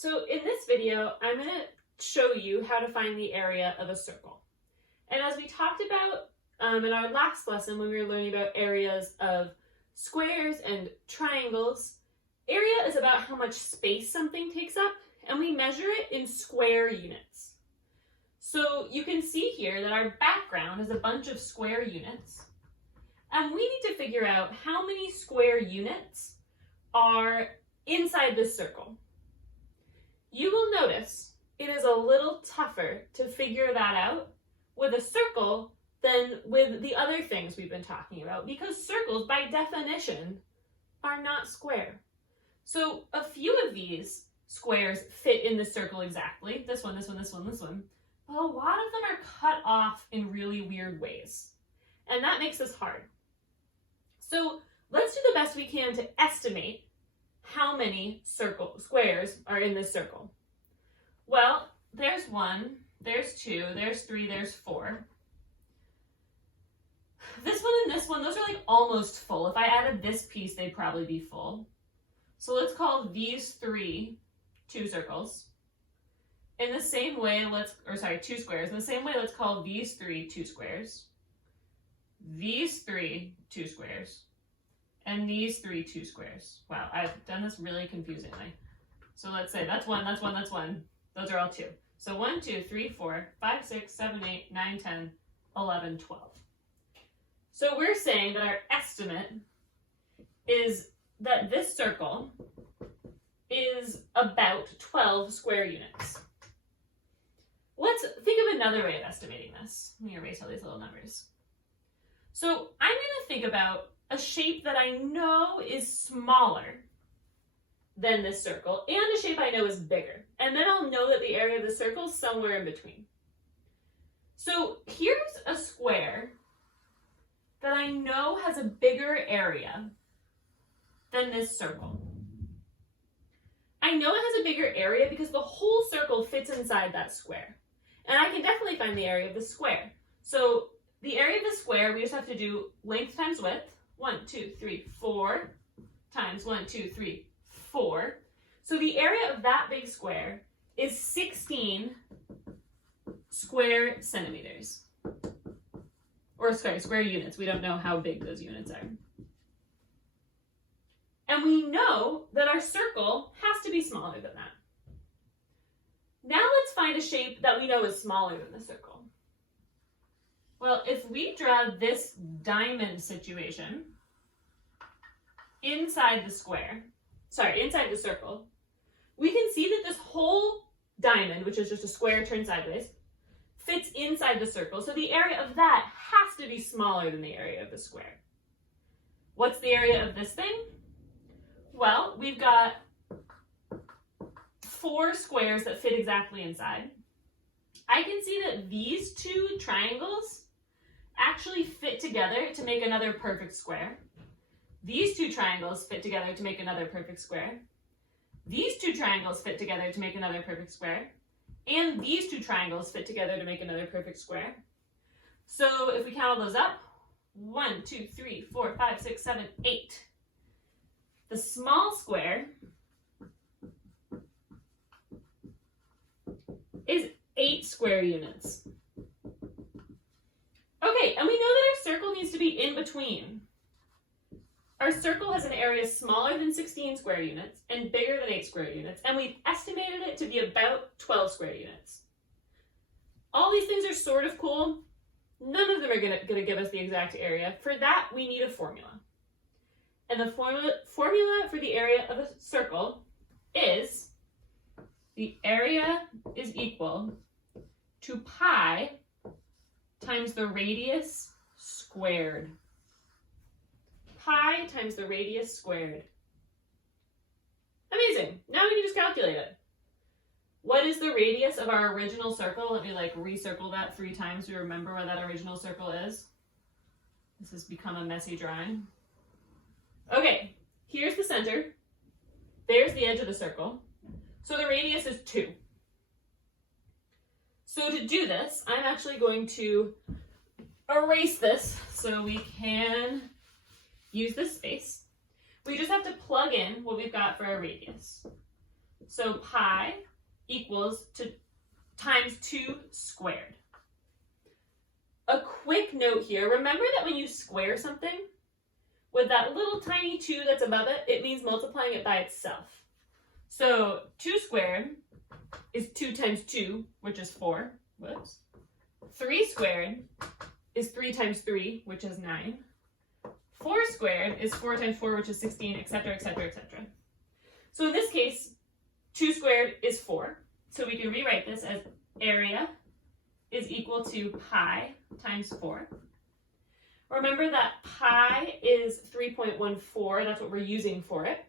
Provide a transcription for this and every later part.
So in this video, I'm going to show you how to find the area of a circle. And as we talked about in our last lesson when we were learning about areas of squares and triangles, area is about how much space something takes up, and we measure it in square units. So you can see here that our background is a bunch of square units, and we need to figure out how many square units are inside this circle. You will notice it is a little tougher to figure that out with a circle than with the other things we've been talking about, because circles by definition are not square. So a few of these squares fit in the circle exactly, this one, this one, this one, this one, but a lot of them are cut off in really weird ways, and that makes this hard. So let's do the best we can to estimate how many squares are in this circle. Well, there's 1, there's 2, there's 3, there's 4. This one and this one, those are like almost full. If I added this piece, they'd probably be full. So let's call these 3 2 circles. In the same way, 2 squares. In the same way, let's call these 3 2 squares. These 3 2 squares. And these 3 2 squares. Wow, I've done this really confusingly. So let's say that's 1, that's 1, that's 1. Those are all 2. So 1, 2, 3, 4, 5, 6, 7, 8, 9, 10, 11, 12. So we're saying that our estimate is that this circle is about 12 square units. Let's think of another way of estimating this. Let me erase all these little numbers. So I'm going to think about a shape that I know is smaller than this circle, and a shape I know is bigger. And then I'll know that the area of the circle is somewhere in between. So here's a square that I know has a bigger area than this circle. I know it has a bigger area because the whole circle fits inside that square. And I can definitely find the area of the square. So the area of the square, we just have to do length times width. 1, 2, 3, 4 times 1, 2, 3, 4. So the area of that big square is 16 square centimeters. Or square units. We don't know how big those units are. And we know that our circle has to be smaller than that. Now let's find a shape that we know is smaller than the circle. Well, if we draw this diamond situation inside the circle, we can see that this whole diamond, which is just a square turned sideways, fits inside the circle. So the area of that has to be smaller than the area of the square. What's the area of this thing? Well, we've got 4 squares that fit exactly inside. I can see that these 2 triangles actually fit together to make another perfect square. These 2 triangles fit together to make another perfect square. These 2 triangles fit together to make another perfect square. And these 2 triangles fit together to make another perfect square. So if we count all those up, 1, 2, 3, 4, 5, 6, 7, 8. The small square is 8 square units. Okay, and we know that our circle needs to be in between. Our circle has an area smaller than 16 square units and bigger than 8 square units, and we've estimated it to be about 12 square units. All these things are sort of cool. None of them are going to give us the exact area. For that, we need a formula. And the formula for the area of a circle is the area is equal to pi times the radius squared. Pi times the radius squared. Amazing. Now we can just calculate it. What is the radius of our original circle? Let me recircle that 3 times to remember what that original circle is. This has become a messy drawing. Okay, here's the center. There's the edge of the circle. So the radius is 2. So to do this, I'm actually going to erase this so we can use this space. We just have to plug in what we've got for our radius. So pi equals to times 2 squared. A quick note here, remember that when you square something, with that little tiny 2 that's above it, it means multiplying it by itself. So 2 squared is 2 times 2, which is 4. Whoops. 3 squared is 3 times 3, which is 9. 4 squared is 4 times 4, which is 16, etc., etc., etc. So in this case, 2 squared is 4. So we can rewrite this as area is equal to pi times 4. Remember that pi is 3.14. That's what we're using for it.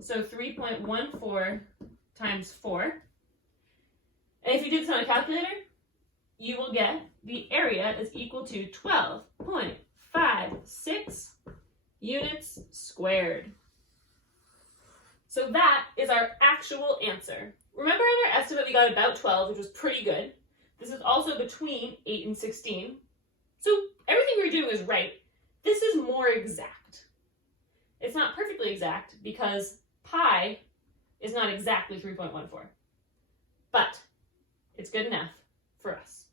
So 3.14 times 4. And if you did this on a calculator, you will get the area is equal to 12.56 units squared. So that is our actual answer. Remember in our estimate we got about 12, which was pretty good. This is also between 8 and 16. So everything we're doing is right. This is more exact. It's not perfectly exact because pi is not exactly 3.14. But it's good enough for us.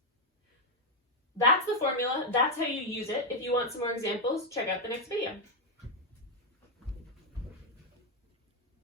That's the formula. That's how you use it. If you want some more examples, check out the next video.